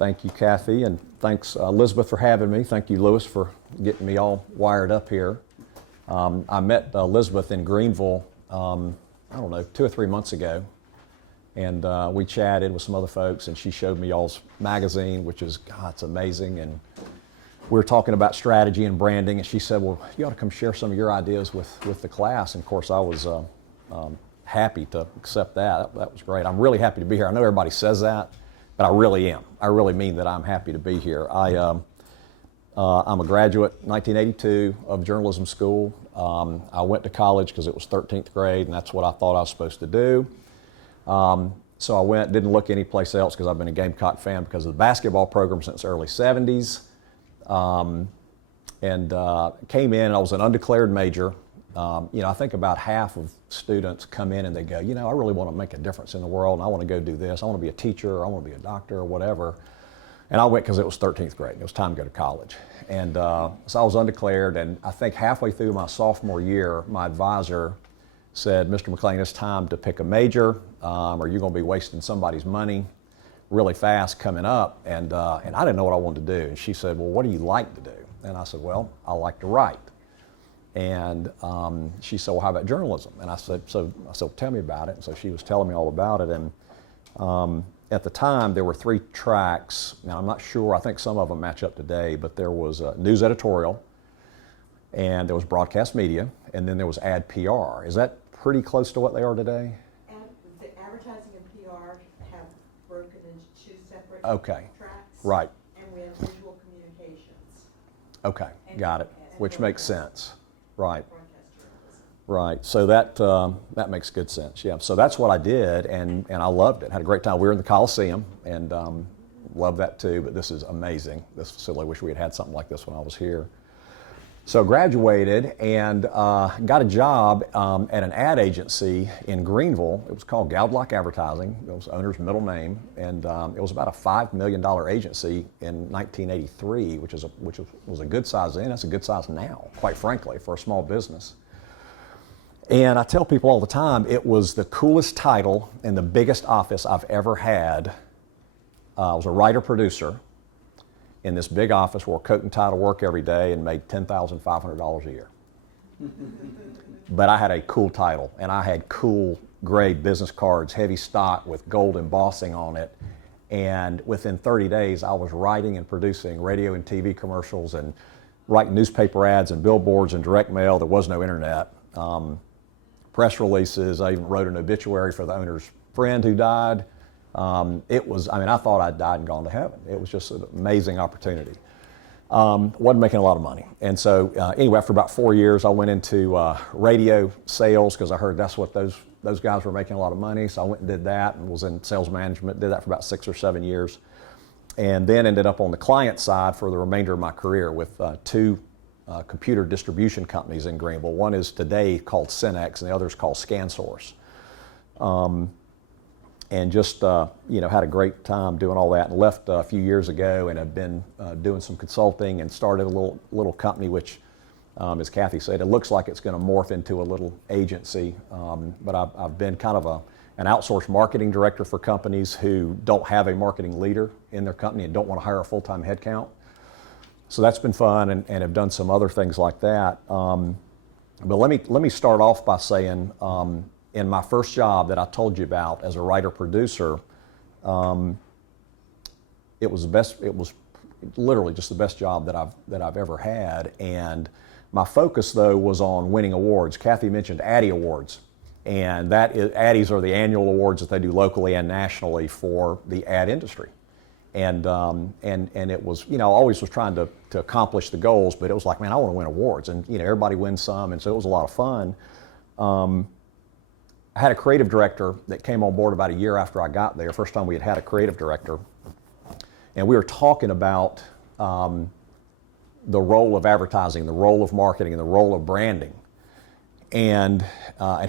Thank you, Kathy, and thanks, Elizabeth, for having me. Thank you, Lewis, for getting me all wired up here. I met Elizabeth in Greenville, I don't know, 2 or 3 months ago, and we chatted with some other folks, and she showed me y'all's magazine, which is, God, it's amazing. And we were talking about strategy and branding, and she said, well, you ought to come share some of your ideas with the class. And of course, I was happy to accept that. That was great. I'm really happy to be here. I know everybody says that, but I really am. I really mean that I'm happy to be here. I'm a graduate, 1982, of journalism school. I went to college because it was 13th grade, and that's what I thought I was supposed to do. So I went, didn't look anyplace else because I've been a Gamecock fan because of the basketball program since the early 70s. Came in, I was an undeclared major. I think about half of students come in and they go, I really want to make a difference in the world, and I want to go do this. I want to be a teacher, or I want to be a doctor, or whatever. And I went because it was 13th grade. It was time to go to college. And so I was undeclared, and I think halfway through my sophomore year, my advisor said, Mr. Mclain, it's time to pick a major, or you're going to be wasting somebody's money really fast coming up. And I didn't know what I wanted to do. And she said, well, what do you like to do? And I said, well, I like to write. And she said, well, how about journalism? And I said, tell me about it. And so she was telling me all about it. And at the time, there were 3 tracks. Now, I'm not sure, I think some of them match up today, but there was news editorial, and there was broadcast media, and then there was ad PR. Is that pretty close to what they are today? The advertising and PR have broken into 2 separate tracks. Right. And we have visual communications. Okay, got it, which makes sense. Right. Broadcast journalism. Right, so that makes good sense, yeah. So that's what I did, and I loved it. Had a great time. We were in the Coliseum, and loved that too, but this is amazing, this facility. I wish we had something like this when I was here. So graduated and got a job at an ad agency in Greenville. It was called Gowdlock Advertising. It was the owner's middle name, and it was about a $5 million agency in 1983, which was a good size then. That's a good size now, quite frankly, for a small business. And I tell people all the time, it was the coolest title and the biggest office I've ever had. I was a writer-producer in this big office, wore coat and tie to work every day, and made $10,500 a year. But I had a cool title, and I had cool gray business cards, heavy stock with gold embossing on it. And within 30 days, I was writing and producing radio and TV commercials and writing newspaper ads and billboards and direct mail. There was no internet. Press releases. I even wrote an obituary for the owner's friend who died. I thought I'd died and gone to heaven. It was just an amazing opportunity. Wasn't making a lot of money. And so anyway, after about 4 years, I went into radio sales because I heard that's what those guys were making a lot of money. So I went and did that and was in sales management, did that for about 6 or 7 years. And then ended up on the client side for the remainder of my career with 2 computer distribution companies in Greenville. One is today called Cenex, and the other is called ScanSource. And just had a great time doing all that, and left a few years ago, and have been doing some consulting and started a little company which, as Kathy said, it looks like it's going to morph into a little agency. But I've been kind of an outsourced marketing director for companies who don't have a marketing leader in their company and don't want to hire a full-time headcount. So that's been fun, and have done some other things like that. But let me start off by saying, in my first job that I told you about as a writer-producer, it was literally just the best job that I've ever had. And my focus, though, was on winning awards. Kathy mentioned Addy Awards, and Addies are the annual awards that they do locally and nationally for the ad industry. And it was, I always was trying to accomplish the goals, but it was like, man, I want to win awards, and everybody wins some, and so it was a lot of fun. I had a creative director that came on board about a year after I got there. First time we had a creative director, and we were talking about the role of advertising, the role of marketing, and the role of branding. And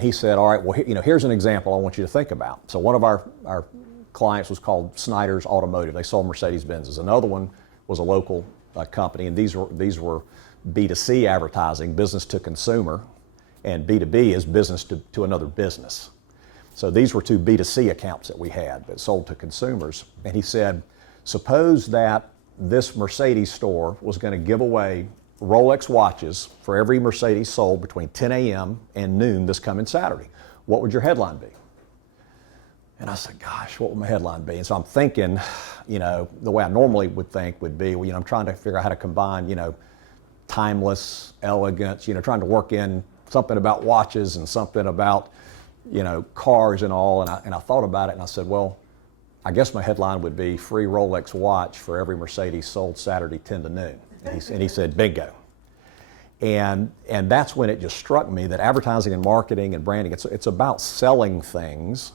he said, all right, well, here's an example I want you to think about. So one of our clients was called Snyder's Automotive. They sold Mercedes-Benzes. Another one was a local company, and these were B2C advertising, business to consumer, and B2B is business to another business. So these were 2 B2C accounts that we had that sold to consumers. And he said, Suppose that this Mercedes store was going to give away Rolex watches for every Mercedes sold between 10 a.m. and noon this coming Saturday. What would your headline be? And I said, gosh, what would my headline be? And so I'm thinking, the way I normally would think would be, I'm trying to figure out how to combine, timeless, elegance, trying to work in something about watches and something about, cars and all. And I thought about it and I said, well, I guess my headline would be free Rolex watch for every Mercedes sold Saturday 10 to noon. And he said, bingo. And that's when it just struck me that advertising and marketing and branding, it's about selling things.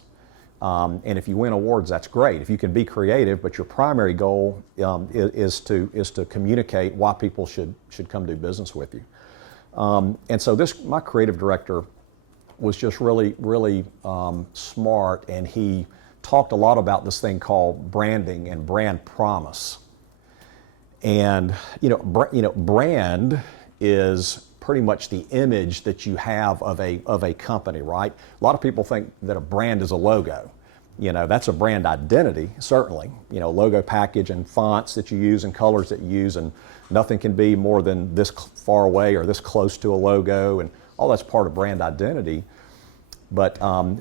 And if you win awards, that's great. If you can be creative, but your primary goal is to communicate why people should come do business with you. And so my creative director was just really, really smart, and he talked a lot about this thing called branding and brand promise. And brand is pretty much the image that you have of a company, right? A lot of people think that a brand is a logo. That's a brand identity, certainly. Logo package and fonts that you use and colors that you use, and nothing can be more than this far away or this close to a logo, and all that's part of brand identity. But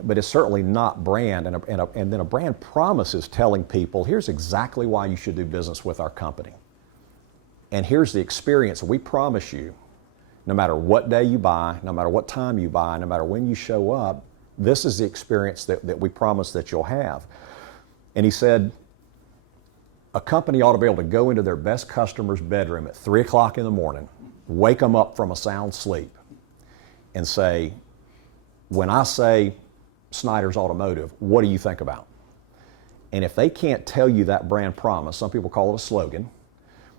it's certainly not brand. And then a brand promise is telling people, here's exactly why you should do business with our company. And here's the experience we promise you. No matter what day you buy, no matter what time you buy, no matter when you show up, this is the experience that we promise that you'll have. And he said, a company ought to be able to go into their best customer's bedroom at 3 o'clock in the morning, wake them up from a sound sleep, and say, when I say Snyder's Automotive, what do you think about? And if they can't tell you that brand promise, some people call it a slogan.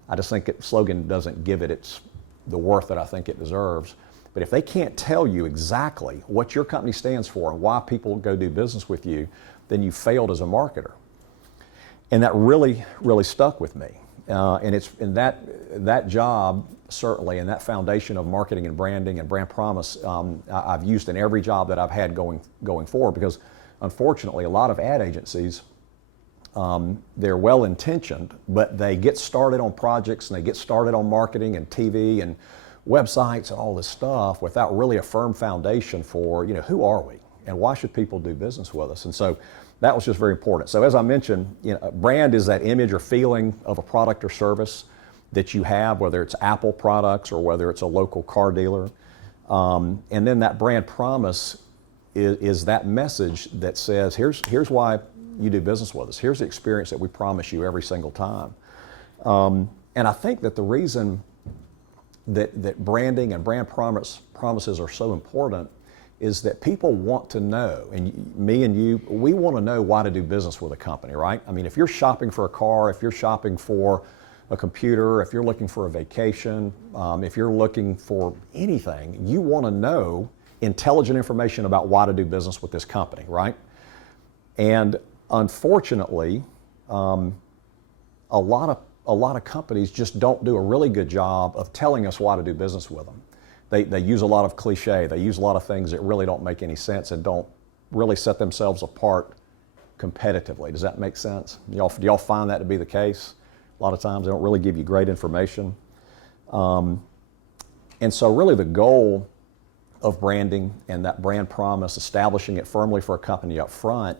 I just think slogan doesn't give it the worth that I think it deserves. But if they can't tell you exactly what your company stands for and why people go do business with you, then you failed as a marketer. And that really, really stuck with me. And it's in that job, certainly, and that foundation of marketing and branding and brand promise, I've used in every job that I've had going forward, because unfortunately, a lot of ad agencies, they're well-intentioned, but they get started on projects and they get started on marketing and TV and websites and all this stuff without really a firm foundation for, who are we and why should people do business with us? And so that was just very important. So as I mentioned, brand is that image or feeling of a product or service that you have, whether it's Apple products or whether it's a local car dealer. And then that brand promise is that message that says, here's why you do business with us. Here's the experience that we promise you every single time. And I think that the reason that branding and brand promises are so important is that people want to know, and me and you, we want to know why to do business with a company, right? I mean, if you're shopping for a car, if you're shopping for a computer, if you're looking for a vacation, if you're looking for anything, you want to know intelligent information about why to do business with this company, right? And unfortunately, a lot of companies just don't do a really good job of telling us why to do business with them. They use a lot of cliche. They use a lot of things that really don't make any sense and don't really set themselves apart competitively. Does that make sense? Do y'all find that to be the case? A lot of times they don't really give you great information. And so really the goal of branding and that brand promise, establishing it firmly for a company up front,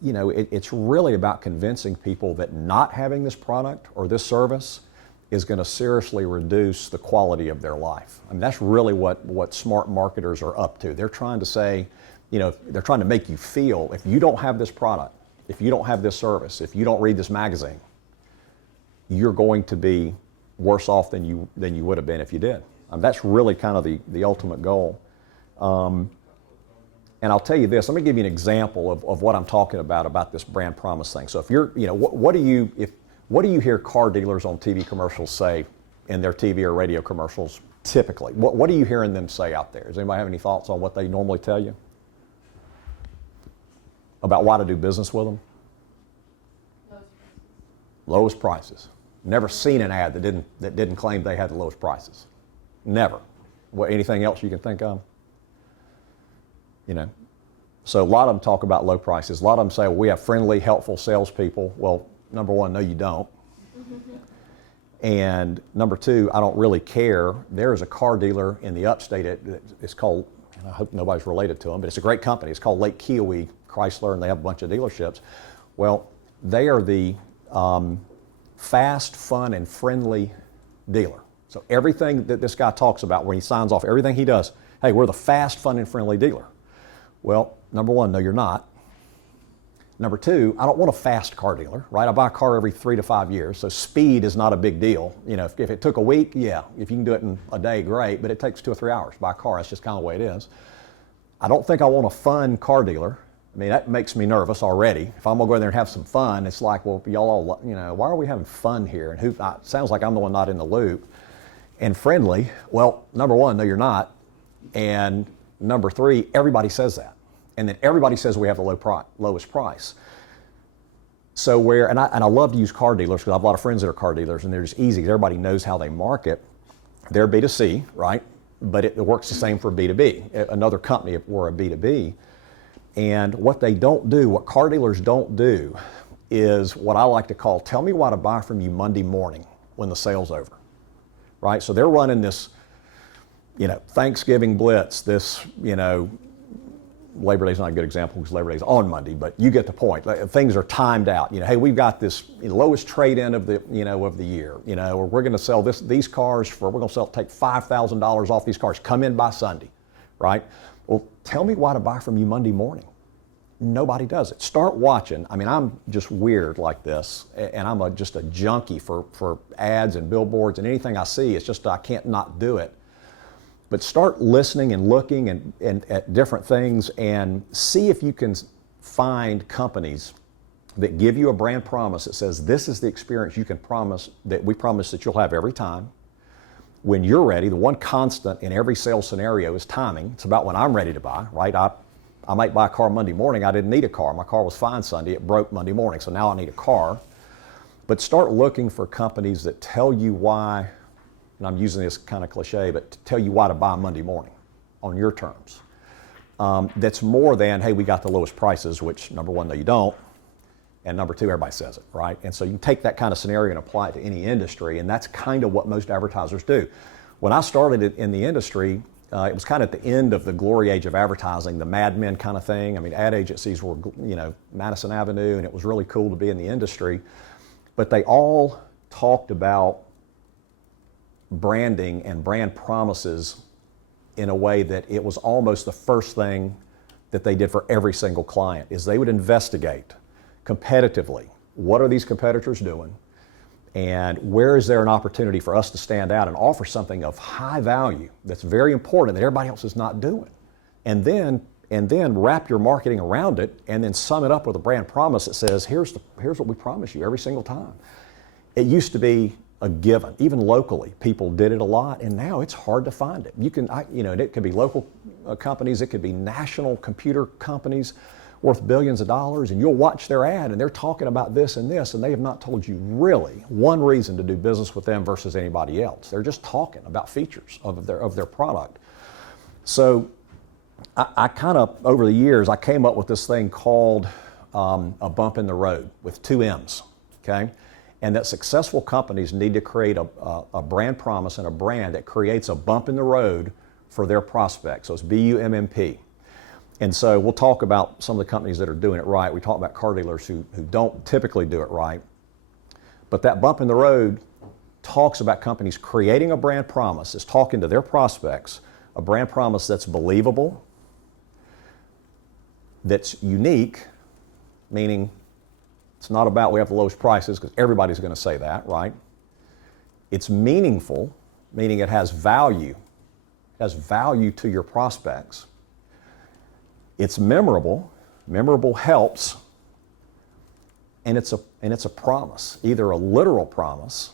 it's really about convincing people that not having this product or this service is going to seriously reduce the quality of their life. I mean, that's really what smart marketers are up to. They're trying to say, they're trying to make you feel, if you don't have this product, if you don't have this service, if you don't read this magazine, you're going to be worse off than you would have been if you did. That's really kind of the ultimate goal. And I'll tell you this, let me give you an example of what I'm talking about this brand promise thing. So if you're, what do you hear car dealers on TV commercials say in their TV or radio commercials typically? What are you hearing them say out there? Does anybody have any thoughts on what they normally tell you about why to do business with them? Lowest prices. Never seen an ad that didn't claim they had the lowest prices. Never. Anything else you can think of? So a lot of them talk about low prices. A lot of them say, well, we have friendly, helpful salespeople. Well, number one, no, you don't. And number two, I don't really care. There is a car dealer in the upstate. It's called, and I hope nobody's related to them, but it's a great company. It's called Lake Kiowee Chrysler, and they have a bunch of dealerships. Well, they are the fast, fun, and friendly dealer. So everything that this guy talks about, when he signs off everything he does, hey, we're the fast, fun, and friendly dealer. Well, number one, no, you're not. Number two, I don't want a fast car dealer, right? I buy a car every 3 to 5 years, so speed is not a big deal. You know, if it took a week, yeah, if you can do it in a day, great, but it takes 2 or 3 hours to buy a car. That's just kind of the way it is. I don't think I want a fun car dealer. I mean, that makes me nervous already. If I'm gonna go in there and have some fun, it's like, well, y'all all, you know, why are we having fun here? And it sounds like I'm the one not in the loop. And friendly, well, number one, no, you're not. And number three, everybody says that. And then everybody says we have the lowest price. So and I love to use car dealers because I have a lot of friends that are car dealers, and they're just easy. Everybody knows how they market. They're B2C, right? But it works the same for B2B. Another company, if we're a B2B. And what they don't do, what car dealers don't do, is what I like to call, tell me what to buy from you Monday morning when the sale's over, right? So they're running this, you know, Thanksgiving blitz, this, you know, Labor Day's not a good example because Labor Day's on Monday, but you get the point. Things are timed out. You know, hey, we've got this lowest trade-in of the, you know, of the year. You know, or we're going to sell these cars we're going to take $5,000 off these cars. Come in by Sunday, right? Well, tell me why to buy from you Monday morning. Nobody does it. Start watching. I mean, I'm just weird like this, and I'm just a junkie for ads and billboards and anything I see. It's just I can't not do it. But start listening and looking and at different things and see if you can find companies that give you a brand promise that says this is the experience you can promise, that we promise that you'll have every time. When you're ready, the one constant in every sales scenario is timing. It's about when I'm ready to buy, right? I might buy a car Monday morning. I didn't need a car. My car was fine Sunday. It broke Monday morning, so now I need a car. But start looking for companies that tell you why, and I'm using this kind of cliche, but to tell you why to buy Monday morning on your terms. That's more than, hey, we got the lowest prices, which number one, no, you don't. And number two, everybody says it, right? And so you can take that kind of scenario and apply it to any industry, and that's kind of what most advertisers do. When I started in the industry, it was kind of at the end of the glory age of advertising, the Mad Men kind of thing. I mean, ad agencies were, you know, Madison Avenue, and it was really cool to be in the industry. But they all talked about branding and brand promises in a way that it was almost the first thing that they did for every single client, is they would investigate competitively, what are these competitors doing, and where is there an opportunity for us to stand out and offer something of high value that's very important that everybody else is not doing, and then wrap your marketing around it, and then sum it up with a brand promise that says, here's what we promise you every single time. It used to be a given. Even locally, people did it a lot, and now it's hard to find it. It could be local companies, it could be national computer companies worth billions of dollars, and you'll watch their ad, and they're talking about this, and they have not told you really one reason to do business with them versus anybody else. They're just talking about features of their product. So I kind of, over the years, I came up with this thing called a bump in the road with 2 M's, okay? And that successful companies need to create a brand promise and a brand that creates a bump in the road for their prospects. So it's BUMMP. And so we'll talk about some of the companies that are doing it right. We talk about car dealers who don't typically do it right. But that bump in the road talks about companies creating a brand promise. It's talking to their prospects, a brand promise that's believable, that's unique, meaning it's not about we have the lowest prices, because everybody's going to say that, right? It's meaningful, meaning it has value. It has value to your prospects. It's memorable. Memorable helps. And it's a promise, either a literal promise.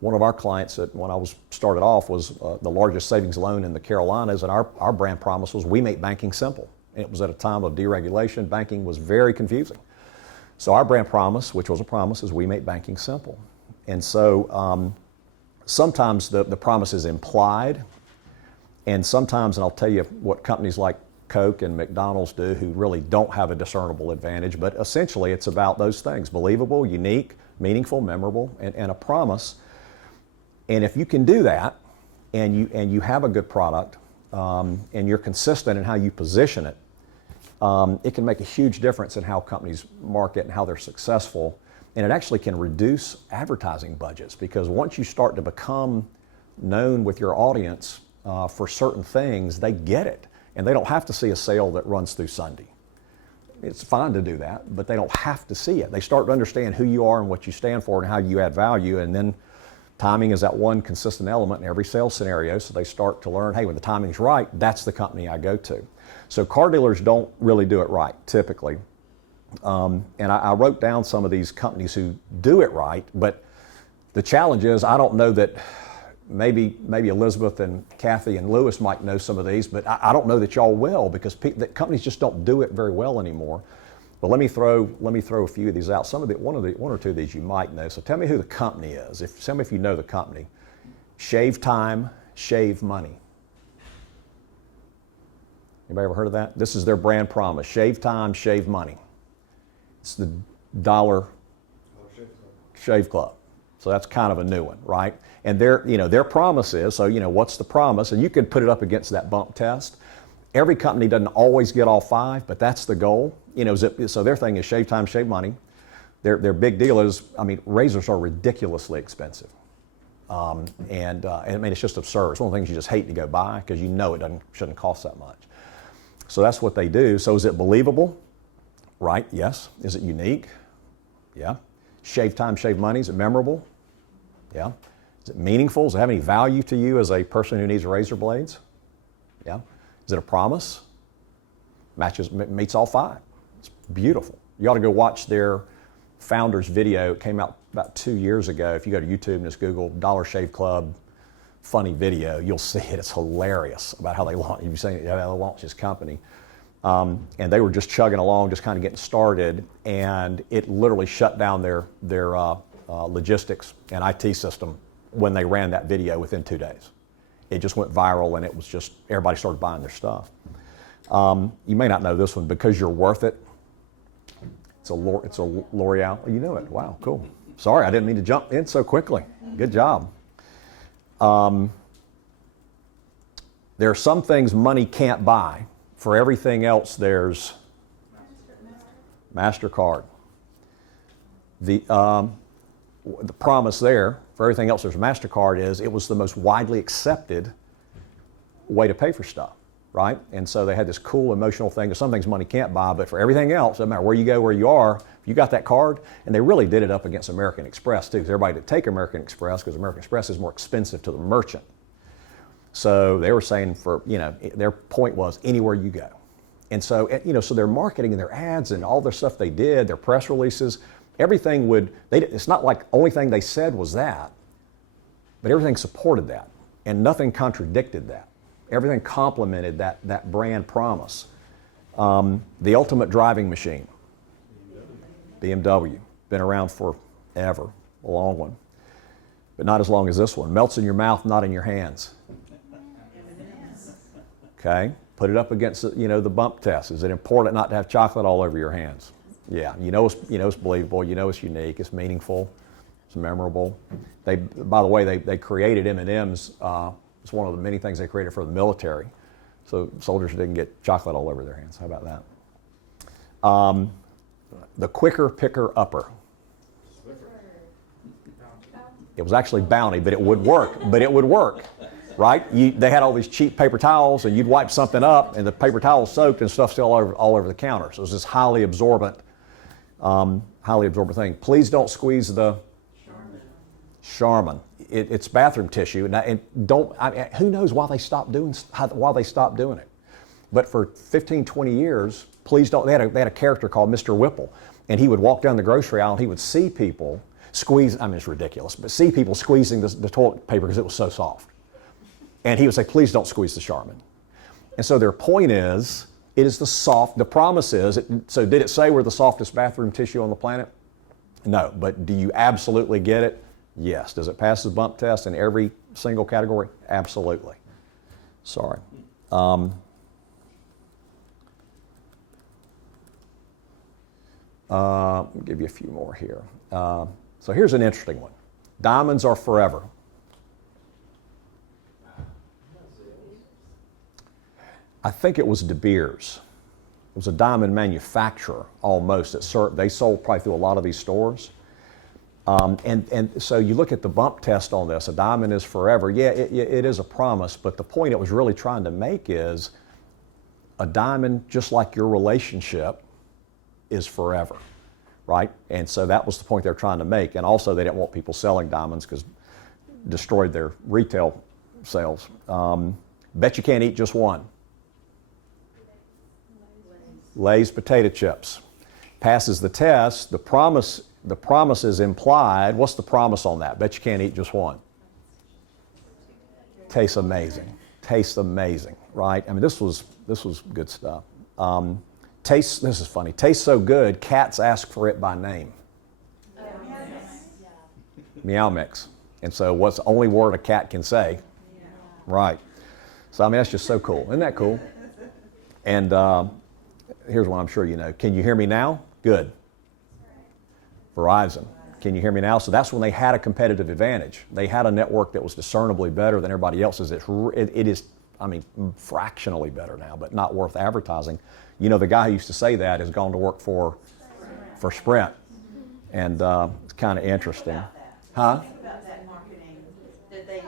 One of our clients when I started off was the largest savings loan in the Carolinas, and our brand promise was, we make banking simple. It was at a time of deregulation. Banking was very confusing. So our brand promise, which was a promise, is we make banking simple. And so sometimes the promise is implied, and sometimes, and I'll tell you what companies like Coke and McDonald's do, who really don't have a discernible advantage. But essentially, it's about those things: believable, unique, meaningful, memorable, and a promise. And if you can do that, and you have a good product, and you're consistent in how you position it, it can make a huge difference in how companies market and how they're successful. And it actually can reduce advertising budgets, because once you start to become known with your audience for certain things, they get it. And they don't have to see a sale that runs through Sunday. It's fine to do that, but they don't have to see it. They start to understand who you are and what you stand for and how you add value. And then timing is that one consistent element in every sales scenario. So they start to learn, hey, when the timing's right, that's the company I go to. So car dealers don't really do it right, typically. And I wrote down some of these companies who do it right, but the challenge is, I don't know that, maybe Elizabeth and Kathy and Lewis might know some of these, but I don't know that y'all will, because the companies just don't do it very well anymore. But let me throw a few of these out. One or two of these you might know. So tell me who the company is. Tell me if you know the company. Shave time, shave money. Anybody ever heard of that? This is their brand promise: shave time, shave money. It's the Dollar Shave Club. So that's kind of a new one, right? And their promise is, so what's the promise? And you can put it up against that bump test. Every company doesn't always get all 5, but that's the goal. So their thing is shave time, shave money. Their big deal is, razors are ridiculously expensive. It's just absurd. It's one of the things you just hate to go buy, because it shouldn't cost that much. So that's what they do. So is it believable? Right, yes. Is it unique? Yeah. Shave time, shave money, is it memorable? Yeah. Is it meaningful? Does it have any value to you as a person who needs razor blades? Yeah. Is it a promise? Meets all 5. It's beautiful. You ought to go watch their founder's video. It came out about 2 years ago. If you go to YouTube and just Google Dollar Shave Club funny video, you'll see it. It's hilarious about how they launched this company. And they were just chugging along, just kind of getting started, and it literally shut down their logistics and IT system when they ran that video within 2 days. It just went viral, and it was just, everybody started buying their stuff. You may not know this one, Because You're Worth It. It's a L'Oreal. Oh, you know it. Wow, cool. Sorry, I didn't mean to jump in so quickly. Good job. There are some things money can't buy. For everything else, there's MasterCard. The promise there, for everything else, there's MasterCard, is it was the most widely accepted way to pay for stuff, right? And so they had this cool emotional thing that some things money can't buy, but for everything else, no matter where you go, where you are, if you got that card, and they really did it up against American Express too, because everybody would take American Express, because American Express is more expensive to the merchant. So they were saying their point was anywhere you go. And so, so their marketing and their ads and all their stuff they did, their press releases, everything it's not like only thing they said was that, but everything supported that, and nothing contradicted that. Everything complemented that brand promise. The ultimate driving machine, BMW, been around forever, a long one, but not as long as this one. Melts in your mouth, not in your hands. Okay, put it up against the bump test. Is it important not to have chocolate all over your hands? Yeah, it's believable. It's unique. It's meaningful. It's memorable. By the way, they created M&Ms. It's one of the many things they created for the military, so soldiers didn't get chocolate all over their hands. How about that? The quicker picker upper. It was actually Bounty, but it would work. Right? They had all these cheap paper towels, and you'd wipe something up, and the paper towel soaked, and stuff still all over the counter. So it was this highly absorbent thing. Please don't squeeze the Charmin. It's bathroom tissue, and who knows why they stopped doing it? But for 15, 20 years, please don't. They had a character called Mr. Whipple, and he would walk down the grocery aisle, and he would see people squeeze. It's ridiculous, but see people squeezing the toilet paper because it was so soft. And he would say, please don't squeeze the Charmin. And so their point is, it is the promise is, so did it say we're the softest bathroom tissue on the planet? No, but do you absolutely get it? Yes. Does it pass the bump test in every single category? Absolutely. Sorry. I'll give you a few more here. So here's an interesting one. Diamonds are forever. I think it was De Beers. It was a diamond manufacturer almost. They sold probably through a lot of these stores. And so you look at the bump test on this, a diamond is forever. Yeah, it is a promise, but the point it was really trying to make is a diamond, just like your relationship, is forever, right? And so that was the point they were trying to make. And also they didn't want people selling diamonds because it destroyed their retail sales. Bet you can't eat just one. Lay's potato chips. Passes the test. The promise is implied. What's the promise on that? Bet you can't eat just one. Tastes amazing. Tastes amazing, right? I mean, this was good stuff. This is funny. Tastes so good, cats ask for it by name. Meow mix. And so what's the only word a cat can say? Right. So I mean, that's just so cool. Isn't that cool? And here's one I'm sure you know. Can you hear me now? Good. Verizon. Can you hear me now? So that's when they had a competitive advantage. They had a network that was discernibly better than everybody else's. It is, I mean, fractionally better now, but not worth advertising. You know, the guy who used to say that has gone to work for Sprint. And it's kind of interesting. Huh? Think about that marketing, that they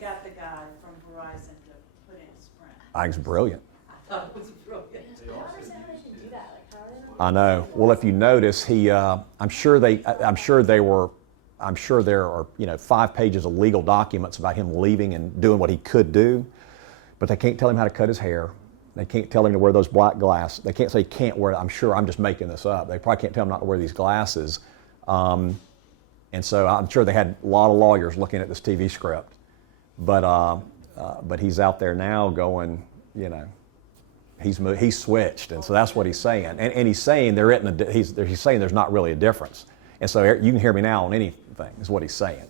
got the guy from Verizon to put in Sprint. I think it's brilliant. I thought it was brilliant. I know. Well, if you notice, I'm sure there are 5 pages of legal documents about him leaving and doing what he could do, but they can't tell him how to cut his hair. They can't tell him to wear those black glasses. They can't say he can't wear. I'm sure. I'm just making this up. They probably can't tell him not to wear these glasses. And so I'm sure they had a lot of lawyers looking at this TV script, but he's out there now going, he's switched, and so that's what he's saying, and he's saying he's saying there's not really a difference, and so you can hear me now on anything is what he's saying.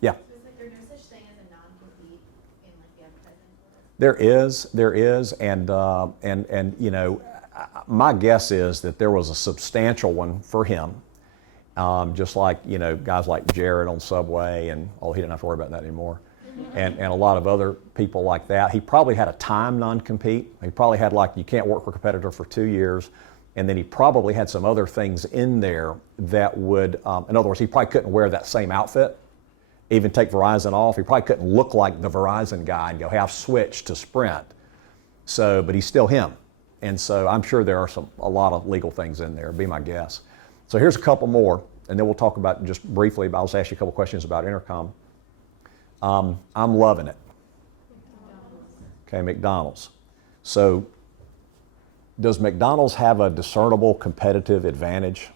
Yeah. So is there no such thing as a non-compete in the advertising world? There is, and my guess is that there was a substantial one for him, just like guys like Jared on Subway, and he didn't have to worry about that anymore. And a lot of other people like that. He probably had a time non-compete. He probably had you can't work for a competitor for 2 years. And then he probably had some other things in there that would, in other words, he probably couldn't wear that same outfit, even take Verizon off. He probably couldn't look like the Verizon guy and go, hey, I've switched to Sprint. So, but he's still him. And so I'm sure there are a lot of legal things in there, would be my guess. So here's a couple more, and then we'll talk about just briefly, I'll just ask you a couple questions about Intercom. I'm loving it. Okay, McDonald's. So does McDonald's have a discernible competitive advantage?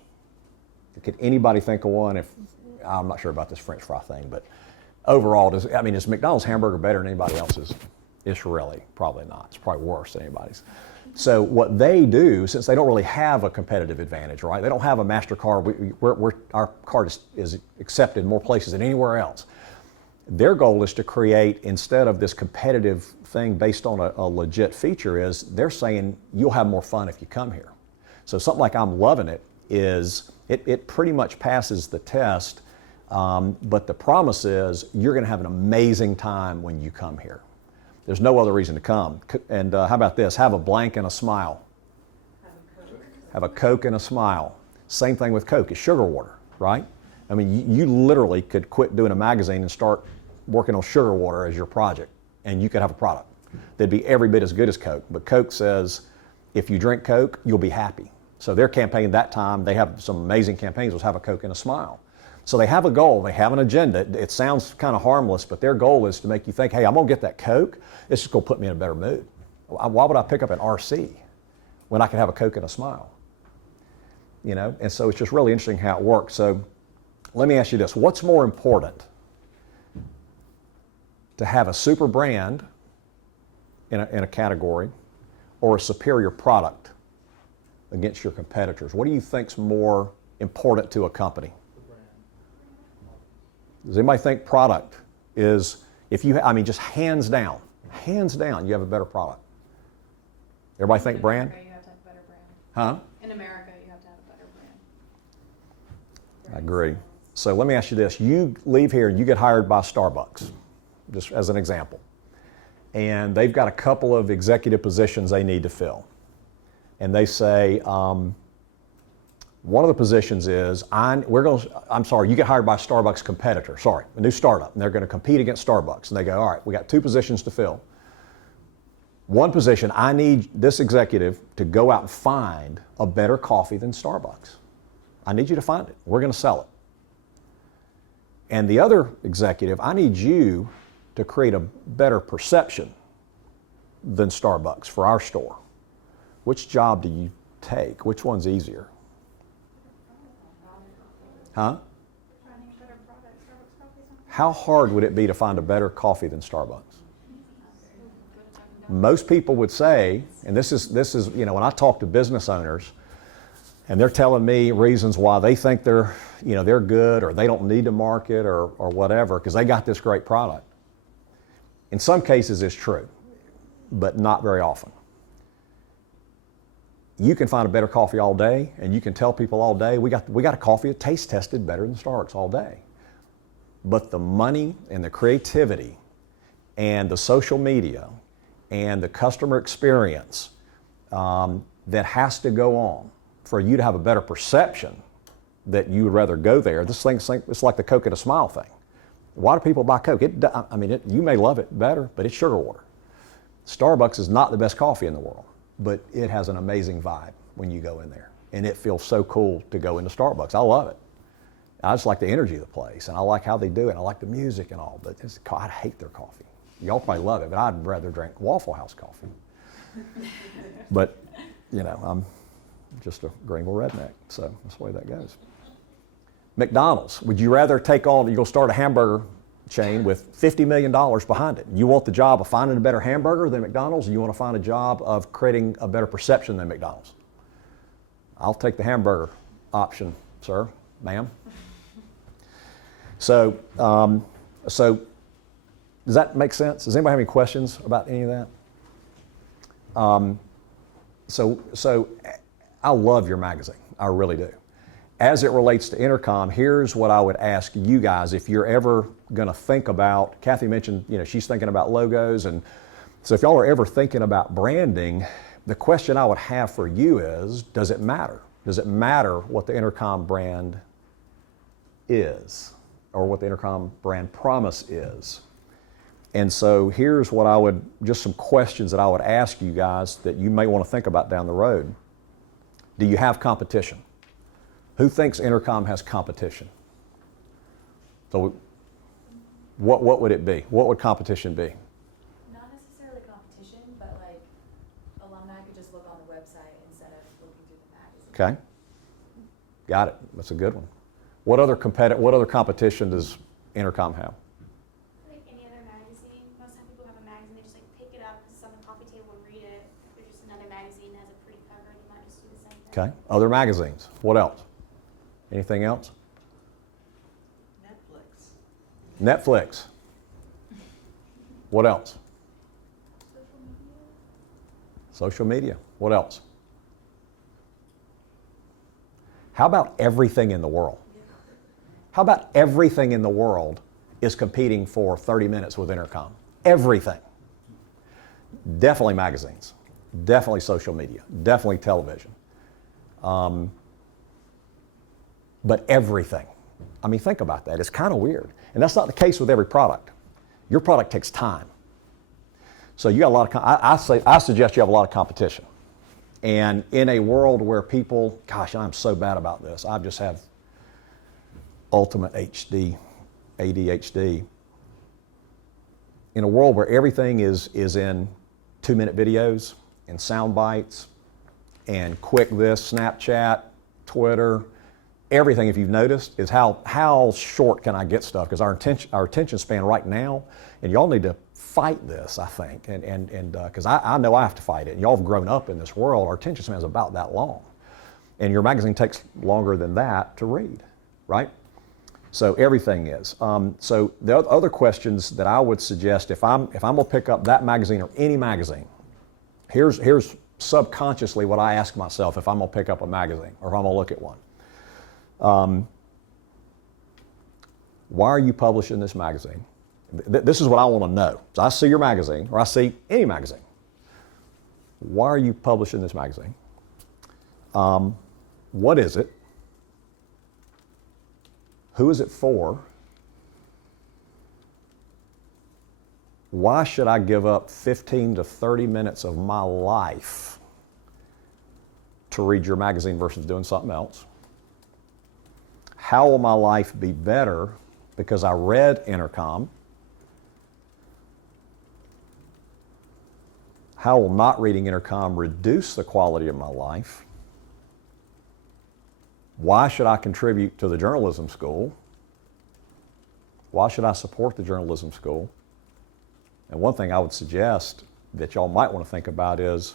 Could anybody think of one? I'm not sure about this French fry thing, but overall, is McDonald's hamburger better than anybody else's? It's really probably not. It's probably worse than anybody's. So what they do, since they don't really have a competitive advantage, right? They don't have a MasterCard. Our card is accepted in more places than anywhere else. Their goal is to create, instead of this competitive thing based on a legit feature, is they're saying you'll have more fun if you come here. So something like I'm loving it is, it pretty much passes the test, but the promise is you're going to have an amazing time when you come here. There's no other reason to come. And how about this? Have a blank and a smile. Have a Coke and a smile. Same thing with Coke. It's sugar water, right? I mean, you literally could quit doing a magazine and start working on sugar water as your project, and you could have a product that'd be every bit as good as Coke. But Coke says, if you drink Coke, you'll be happy. So their campaign that time, they have some amazing campaigns, was have a Coke and a smile. So they have a goal, they have an agenda. It sounds kind of harmless, but their goal is to make you think, hey, I'm gonna get that Coke, it's just gonna put me in a better mood. Why would I pick up an RC when I can have a Coke and a smile? And so it's just really interesting how it works. So let me ask you this, what's more important? To have a super brand in a category, or a superior product against your competitors? What do you think's more important to a company? Does anybody think product is, just hands down, you have a better product? Everybody think brand? In America, you have to have a better brand. Huh? In America, you have to have a better brand. I agree. So let me ask you this. You leave here and you get hired by Starbucks, just as an example. And they've got a couple of executive positions they need to fill. And they say, one of the positions is, you get hired by a Starbucks competitor, a new startup, and they're going to compete against Starbucks. And they go, all right, we got 2 positions to fill. One position, I need this executive to go out and find a better coffee than Starbucks. I need you to find it. We're going to sell it. And the other executive, I need you to create a better perception than Starbucks for our store. Which job do you take? Which one's easier? Huh? How hard would it be to find a better coffee than Starbucks? Most people would say, and this is, when I talk to business owners, and they're telling me reasons why they think they're good, or they don't need to market, or whatever, because they got this great product. In some cases, it's true, but not very often. You can find a better coffee all day, and you can tell people all day, we got a coffee that taste tested better than Starbucks all day. But the money and the creativity and the social media and the customer experience that has to go on for you to have a better perception that you would rather go there. It's like the Coke and a Smile thing. Why do people buy Coke? You may love it better, but it's sugar water. Starbucks is not the best coffee in the world, but it has an amazing vibe when you go in there. And it feels so cool to go into Starbucks. I love it. I just like the energy of the place, and I like how they do it, and I like the music and all, but I hate their coffee. Y'all probably love it, but I'd rather drink Waffle House coffee. But, I'm just a Greenville redneck, so that's the way that goes. McDonald's, would you rather you're going to start a hamburger chain with $50 million behind it. You want the job of finding a better hamburger than McDonald's, or you want to find a job of creating a better perception than McDonald's? I'll take the hamburger option, sir, ma'am. So does that make sense? Does anybody have any questions about any of that? So I love your magazine. I really do. As it relates to Intercom, here's what I would ask you guys if you're ever going to think about, Kathy mentioned, she's thinking about logos, and so if y'all are ever thinking about branding, the question I would have for you is, does it matter? Does it matter what the Intercom brand is, or what the Intercom brand promise is? And so here's what just some questions that I would ask you guys that you may want to think about down the road. Do you have competition? Who thinks Intercom has competition? So what would it be? What would competition be? Not necessarily competition, but like alumni could just look on the website instead of looking through the magazine. Okay. Got it. That's a good one. What other competition does Intercom have? Like any other magazine, most time people have a magazine, they just like pick it up, sit on the coffee table and read it. If there's just another magazine that has a pretty cover, they might just do the same thing. Okay. Other magazines. What else? Anything else? Netflix. What else? Social media. What else? How about everything in the world? How about everything in the world is competing for 30 minutes with Intercom? Everything. Definitely magazines. Definitely social media. Definitely television. But everything. I mean, think about that. It's kind of weird. And that's not the case with every product. Your product takes time. So you got a lot of, I suggest you have a lot of competition. And in a world where people, gosh, I'm so bad about this. I just have ultimate ADHD. In a world where everything is in 2-minute videos and sound bites and quick this, Snapchat, Twitter, everything, if you've noticed, is how short can I get stuff? Because our attention span right now, and y'all need to fight this, I think, and because I know I have to fight it. Y'all have grown up in this world. Our attention span is about that long, and your magazine takes longer than that to read, right? So everything is. So the other questions that I would suggest, if I'm gonna pick up that magazine or any magazine, here's subconsciously what I ask myself if I'm gonna pick up a magazine or if I'm gonna look at one. why are you publishing this magazine? This is what I want to know. So I see your magazine, or I see any magazine. Why are you publishing this magazine? What is it? Who is it for? Why should I give up 15 to 30 minutes of my life to read your magazine versus doing something else? How will my life be better because I read Intercom? How will not reading Intercom reduce the quality of my life? Why should I contribute to the journalism school? Why should I support the journalism school? And one thing I would suggest that y'all might want to think about is,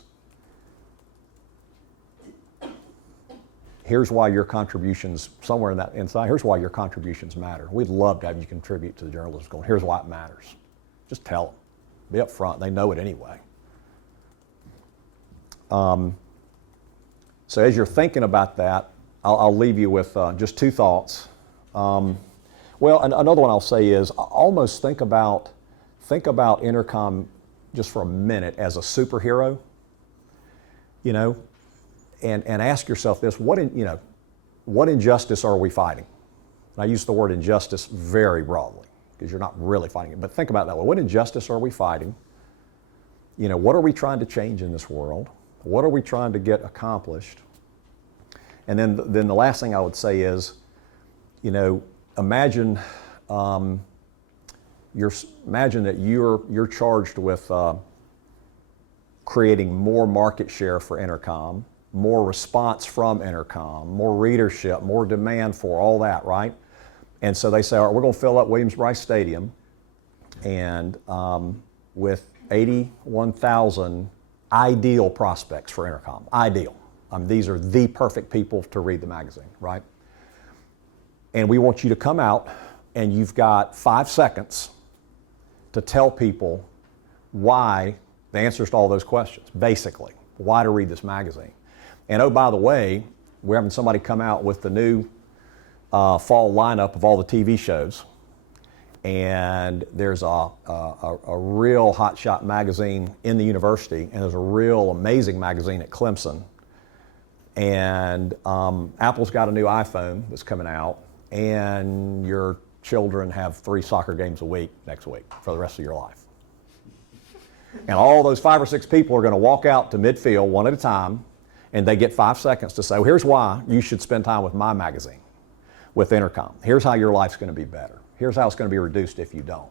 here's why your contributions, somewhere in that inside, here's why your contributions matter. We'd love to have you contribute to the journalism school. Here's why it matters. Just tell them. Be up front. They know it anyway. So as you're thinking about that, I'll leave you with just two thoughts. Well, another one I'll say is almost think about Intercom just for a minute as a superhero, you know, and ask yourself this: what injustice are we fighting? And I use the word injustice very broadly because you're not really fighting it, but think about it that way. What injustice are we fighting? You know, what are we trying to change in this world? What are we trying to get accomplished? And then the last thing I would say is, you know, imagine that you're charged with creating more market share for Intercom, more response from Intercom, more readership, more demand for all that, right? And so they say, all right, we're going to fill up Williams-Brice Stadium, and with 81,000 ideal prospects for Intercom. Ideal. These are the perfect people to read the magazine, right? And we want you to come out, and you've got 5 seconds to tell people why, the answers to all those questions, basically, why to read this magazine. And oh, by the way, we're having somebody come out with the new fall lineup of all the TV shows. And there's a real hotshot magazine in the university, and there's a real amazing magazine at Clemson. And Apple's got a new iPhone that's coming out, and your children have 3 soccer games a week next week for the rest of your life. And all those 5 or 6 people are going to walk out to midfield one at a time, and they get 5 seconds to say, well, here's why you should spend time with my magazine, with Intercom. Here's how your life's going to be better. Here's how it's going to be reduced if you don't.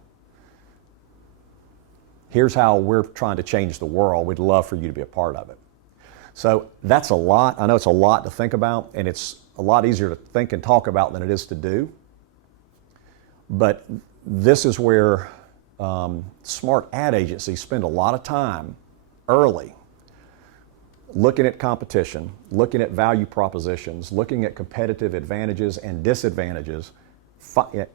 Here's how we're trying to change the world. We'd love for you to be a part of it. So that's a lot. I know it's a lot to think about, and it's a lot easier to think and talk about than it is to do. But this is where smart ad agencies spend a lot of time early looking at competition, looking at value propositions, looking at competitive advantages and disadvantages,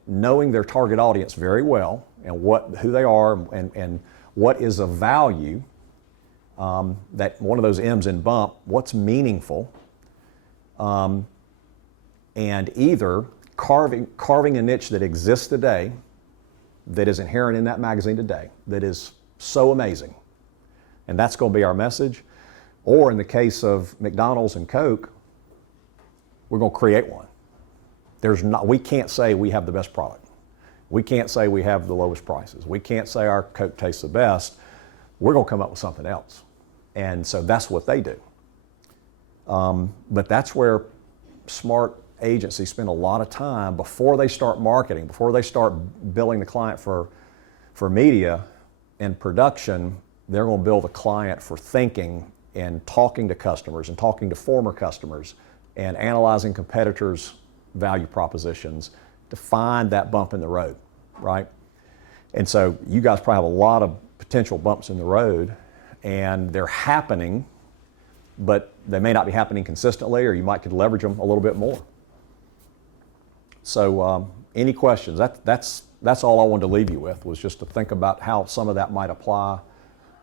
knowing their target audience very well and who they are and what is of value, that one of those M's in bump, what's meaningful, and either carving a niche that exists today, that is inherent in that magazine today, that is so amazing, and that's going to be our message. Or in the case of McDonald's and Coke, we're going to create one. We can't say we have the best product. We can't say we have the lowest prices. We can't say our Coke tastes the best. We're going to come up with something else. And so that's what they do. But that's where smart agencies spend a lot of time before they start marketing, before they start billing the client for media and production. They're going to bill the client for thinking and talking to customers and talking to former customers and analyzing competitors' value propositions to find that bump in the road, right? And so you guys probably have a lot of potential bumps in the road, and they're happening, but they may not be happening consistently, or you might could leverage them a little bit more. So any questions? That's all I wanted to leave you with, was just to think about how some of that might apply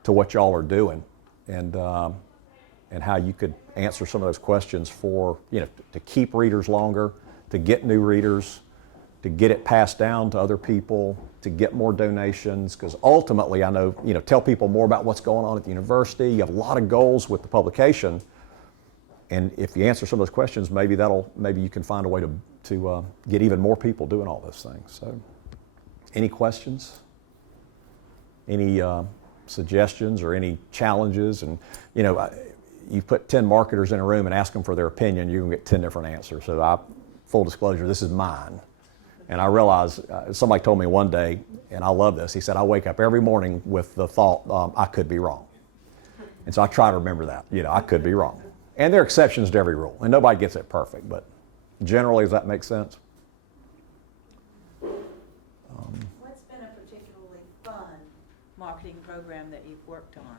to what y'all are doing, and how you could answer some of those questions for, to keep readers longer, to get new readers, to get it passed down to other people, to get more donations, because ultimately I know, tell people more about what's going on at the university. You have a lot of goals with the publication, and if you answer some of those questions, maybe you can find a way to get even more people doing all those things. So, any questions? Any suggestions or any challenges? And you put 10 marketers in a room and ask them for their opinion, you're going to get 10 different answers. So full disclosure, this is mine. And I realized, somebody told me one day, and I love this, he said, I wake up every morning with the thought, I could be wrong. And so I try to remember that, I could be wrong. And there are exceptions to every rule, and nobody gets it perfect, but generally, does that make sense? What's been a particularly fun marketing program that you've worked on?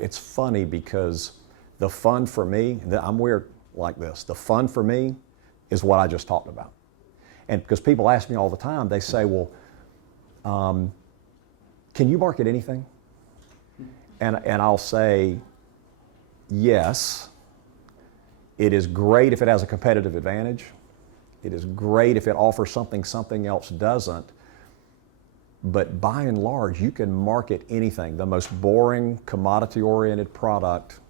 It's funny because the fun for me, I'm weird like this, the fun for me is what I just talked about. And because people ask me all the time, they say, well, can you market anything? And I'll say, yes. It is great if it has a competitive advantage. It is great if it offers something else doesn't. But by and large, you can market anything. The most boring, commodity-oriented product,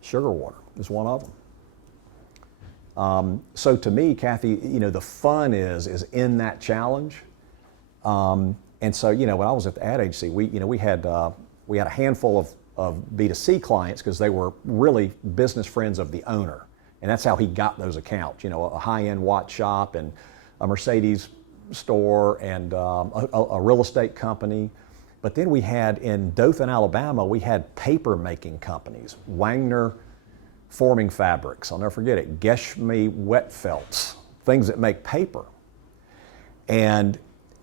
sugar water is one of them. So to me, Kathy, the fun is in that challenge. And so, when I was at the ad agency, we had a handful of B2C clients because they were really business friends of the owner. And that's how he got those accounts, a high-end watch shop and a Mercedes store and a real estate company. But then we had in Dothan, Alabama, we had paper making companies, Wagner Forming Fabrics, I'll never forget it, Geschme Wet Felts, things that make paper. And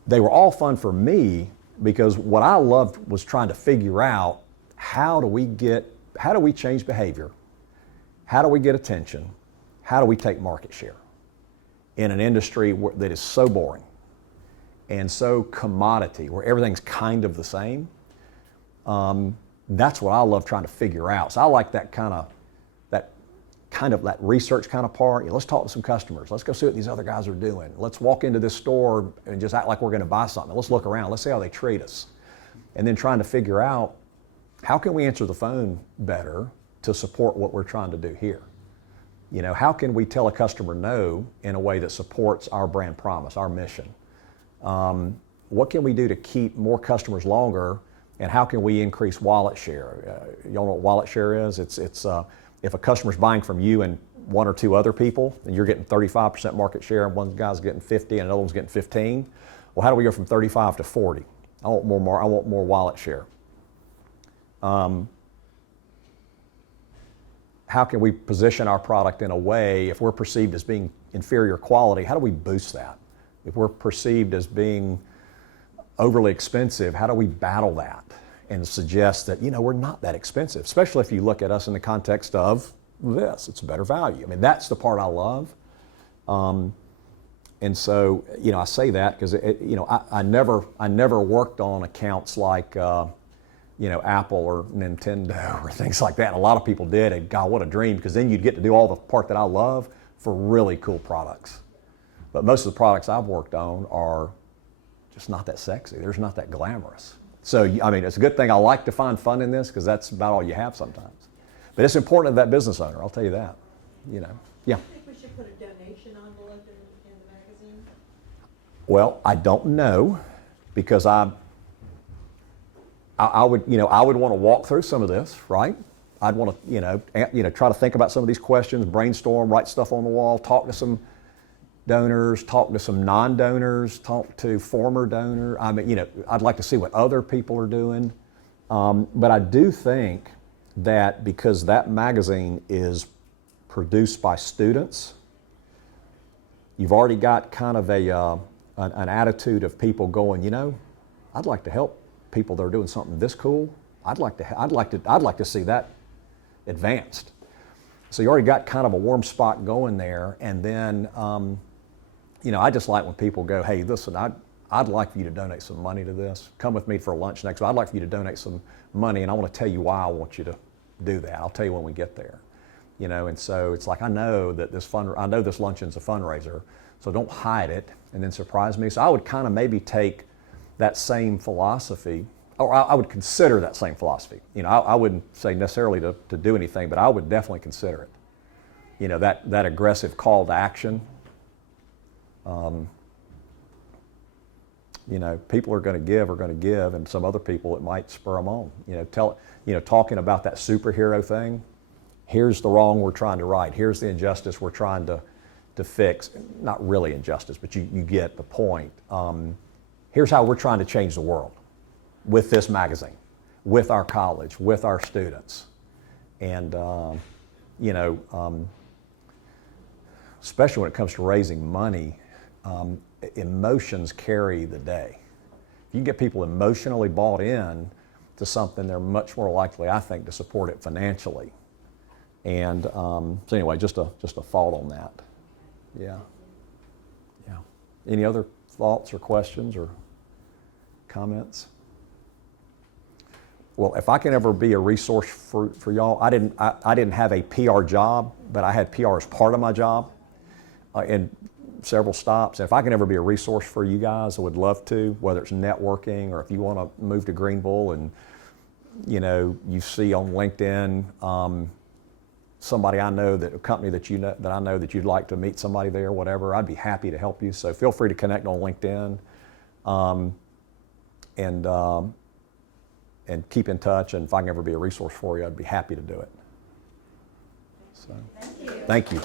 they were all fun for me because what I loved was trying to figure out how do we change behavior? How do we get attention? How do we take market share in an industry that is so boring and so commodity, where everything's kind of the same? That's what I love trying to figure out. So I like that research kind of part. Let's talk to some customers. Let's go see what these other guys are doing. Let's walk into this store and just act like we're going to buy something. Let's look around. Let's see how they treat us. And then trying to figure out how can we answer the phone better to support what we're trying to do here. How can we tell a customer no in a way that supports our brand promise, our mission? What can we do to keep more customers longer, and how can we increase wallet share? Y'all know what wallet share is? It's if a customer's buying from you and one or two other people, and you're getting 35% market share, and one guy's getting 50 and another one's getting 15, well, how do we go from 35 to 40? I want more wallet share. How can we position our product in a way, if we're perceived as being inferior quality, how do we boost that? If we're perceived as being overly expensive, how do we battle that and suggest that, we're not that expensive, especially if you look at us in the context of this, it's a better value. That's the part I love. And so, I say that because, I never worked on accounts like, Apple or Nintendo or things like that. And a lot of people did, and God, what a dream, because then you'd get to do all the part that I love for really cool products. But most of the products I've worked on are just not that sexy. They're just not that glamorous. So, it's a good thing I like to find fun in this because that's about all you have sometimes. But it's important to that business owner, I'll tell you that. Yeah. I think we should put a donation envelope in the magazine. Well, I don't know, because I would want to walk through some of this, right? I'd want to, try to think about some of these questions, brainstorm, write stuff on the wall, talk to some donors, talk to some non-donors, talk to former donors. I'd like to see what other people are doing. But I do think that because that magazine is produced by students, you've already got kind of an attitude of people going, I'd like to help people that are doing something this cool. I'd like to see that advanced. So you already got kind of a warm spot going there, and then I just like when people go, hey, listen, I'd like for you to donate some money to this. Come with me for lunch next week. I'd like for you to donate some money, and I want to tell you why I want you to do that. I'll tell you when we get there. you know, and so it's like, I know that I know this luncheon's a fundraiser, so don't hide it and then surprise me. So I would kind of maybe take that same philosophy, or I would consider that same philosophy. You know, I wouldn't say necessarily to do anything, but I would definitely consider it. You know, that aggressive call to action. You know, people are going to give, and some other people, it might spur them on. You know, talking about that superhero thing. Here's the wrong we're trying to right. Here's the injustice we're trying to fix. Not really injustice, but you get the point. Here's how we're trying to change the world with this magazine, with our college, with our students. And, you know, especially when it comes to raising money, emotions carry the day. If you can get people emotionally bought in to something, they're much more likely, I think, to support it financially. And so anyway, just a thought on that. Yeah. Yeah. Any other thoughts or questions or comments? Well, if I can ever be a resource for y'all, I didn't have a PR job, but I had PR as part of my job in several stops. And if I can ever be a resource for you guys, I would love to, whether it's networking or if you want to move to Greenville and, you know, you see on LinkedIn somebody I know, a company that you know, that I know that you'd like to meet somebody there, whatever, I'd be happy to help you. So feel free to connect on LinkedIn and keep in touch. And if I can ever be a resource for you, I'd be happy to do it. So, Thank you. thank you.